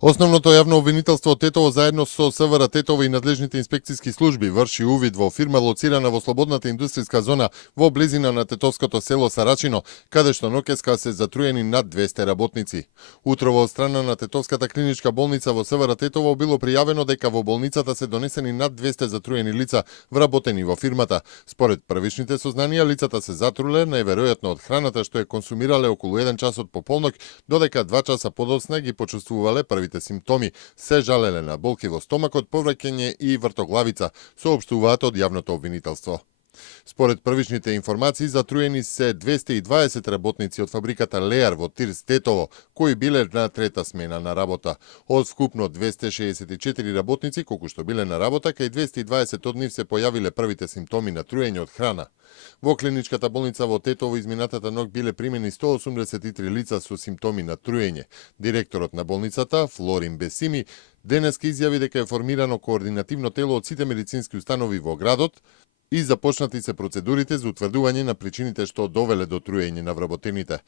Основното јавно обвинителство од Тетово заедно со СВР Тетово и надлежните инспекциски служби врши увид во фирма лоцирана во слободната индустријска зона во близина на тетовското село Сарачино, каде што ноќеска се затруени над 200 работници. Утрово од страна на Тетовската клиничка болница во СВР Тетово било пријавено дека во болницата се донесени над 200 затруени лица вработени во фирмата. Според првичните сознанија, лицата се затруле најверојатно од храната што ја консумирале околу 1 час од пополнок, додека 2 часа подоцна ги почувствувале првите симптоми. Се жалеле на болки во стомакот, повраќање и вртоглавица, соопштуваат од јавното обвинителство. Според првичните информации, затруени се 220 работници од фабриката Леар во Тирс Тетово, кои биле на трета смена на работа. Од вкупно 264 работници, колку што биле на работа, кај 220 од нив се појавиле првите симптоми на труење од храна. Во клиничката болница во Тетово изминатата ноќ биле примени 183 лица со симптоми на труење. Директорот на болницата, Флорин Бесими, денеска изјави дека е формирано координативно тело од сите медицински установи во градот и започнати се процедурите за утврдување на причините што довеле до труење на вработените.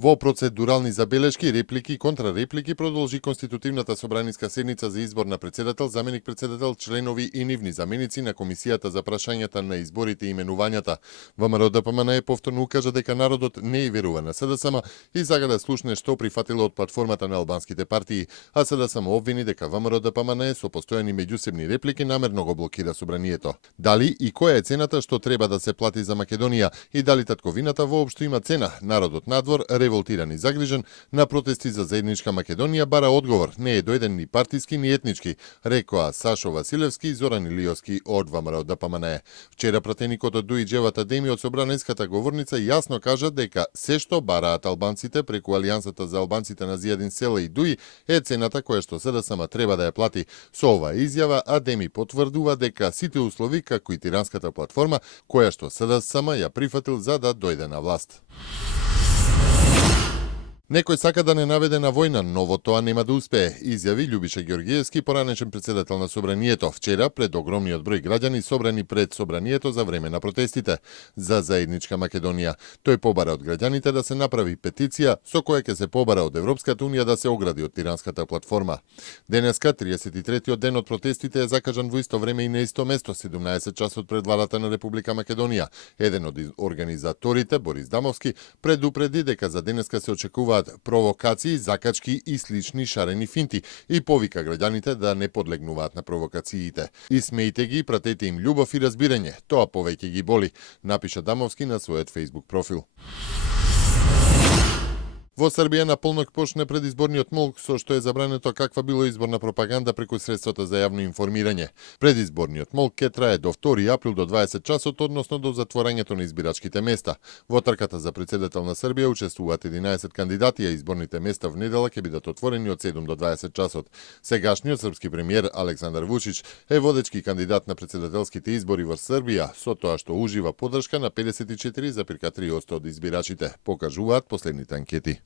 Во процедурални забелешки, реплики и контрареплики продолжи конститутивната собраниска седница за избор на председател, заменик председател, членови и нивни заменици на Комисијата за прашањата на изборите и именувањата. ВМРО ДПМН повторно укажа дека народот не и верува на СДСМ и сака да слушне што прифатило од платформата на албанските партии, а СДСМ обвини дека ВМРО ДПМН со постојани меѓусебни реплики намерно го блокира собранието. Дали и која е цената што треба да се плати за Македонија и дали татковината воопшто има цена? Народот надвор, револтиран и загрижен, на протести за заедничка Македонија бара одговор, не е дојден ни партиски ни етнички, рекоа Сашо Василевски и Зоран Илиовски од ВМРО ДПМН. Вчера пратеникот од Дуи Джевата Деми од собранеската говорница јасно кажа дека се што бараат албанците преку Алијансата за албанците на Зијадин Села и Дуи е цената која што СДСМ треба да ја плати. Со оваа изјава Адеми потврдува дека сите услови како и тиранската платформа која што СДСМ ја прифатил за да дојде на власт. Некој сака да не наведе на војна, но во тоа нема да успее, изјави Љубиша Ѓоргиевски, поранешен председател на собранието, вчера пред огромниот број граѓани собрани пред собранието за време на протестите за заедничка Македонија. Тој побара од граѓаните да се направи петиција со која ќе се побара од Европската унија да се огради од тиранската платформа. Денеска, 33-тиот ден од протестите, е закажан во исто време и на исто место, 17 часот пред владата на Република Македонија. Еден од организаторите, Борис Дамовски, предупреди дека за денеска се очекува провокации, закачки и слични шарени финти и повика граѓаните да не подлегнуваат на провокациите. Исмејте ги, пратете им љубов и разбирање, тоа повеќе ги боли, напиша Дамовски на својот Facebook профил. Во Србија на полнок почне предизборниот молк со што е забрането каква било изборна пропаганда преку средствата за јавно информирање. Предизборниот молк ќе трае до 2 април до 20 часот, односно до затворањето на избирачките места. Во трката за председател на Србија учествуваат 11 кандидати, а изборните места внедела ќе бидат отворени од 7 до 20 часот. Сегашниот српски премиер Александар Вучич е водечки кандидат на председателските избори во Србија, со тоа што ужива поддршка на 54,3% од избирачите, покажуваат последните анкети.